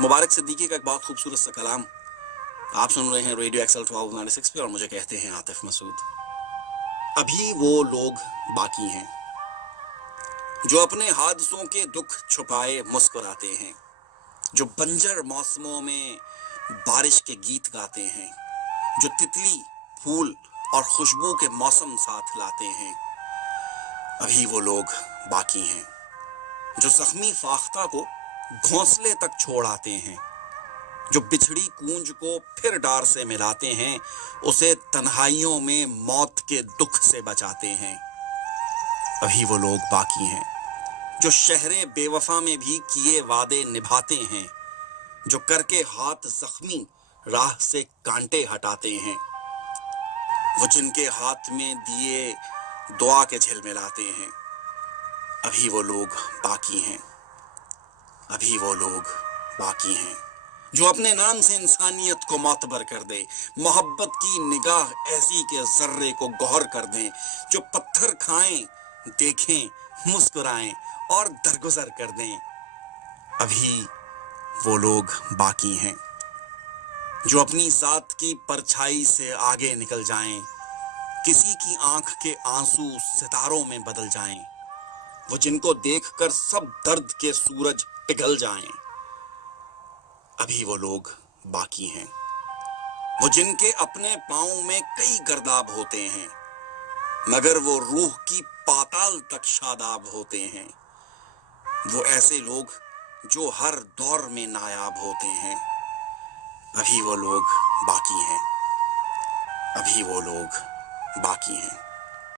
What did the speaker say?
मुबारक सिद्दीकी का एक बहुत खूबसूरत सा कलाम आप सुन रहे हैं रेडियो एक्सल 1296 पे, और मुझे कहते हैं आतिफ मसूद। अभी वो लोग बाकी हैं जो अपने हादसों के दुख छुपाए मुस्कुराते हैं, जो बंजर मौसमों में बारिश के गीत गाते हैं, जो तितली फूल और खुशबू के मौसम साथ लाते हैं। अभी वो लोग बाकी हैं जो जख्मी फाख्ता को घोंसले तक छोड़ आते हैं, जो बिछड़ी कूंज को फिर डार से मिलाते हैं, उसे तन्हाइयों में मौत के दुख से बचाते हैं। अभी वो लोग बाकी हैं जो शहरे बेवफा में भी किए वादे निभाते हैं, जो करके हाथ जख्मी राह से कांटे हटाते हैं, वो जिनके हाथ में दिए दुआ के झिलमिलाते हैं। अभी वो लोग बाकी हैं, अभी वो लोग बाकी हैं जो अपने नाम से इंसानियत को मोतबर कर दे, मोहब्बत की निगाह ऐसी के जर्रे को गौहर कर दें, जो पत्थर खाएं, देखें, मुस्कुराएं और दरगुजर कर दें। अभी वो लोग बाकी हैं जो अपनी जात की परछाई से आगे निकल जाएं, किसी की आंख के आंसू सितारों में बदल जाएं, वो जिनको देखकर सब दर्द के सूरज पिघल जाएं। अभी वो लोग बाकी हैं वो जिनके अपने पांव में कई गर्दाब होते हैं, मगर वो रूह की पाताल तक शादाब होते हैं। वो ऐसे लोग जो हर दौर में नायाब होते हैं। अभी वो लोग बाकी हैं, अभी वो लोग बाकी हैं।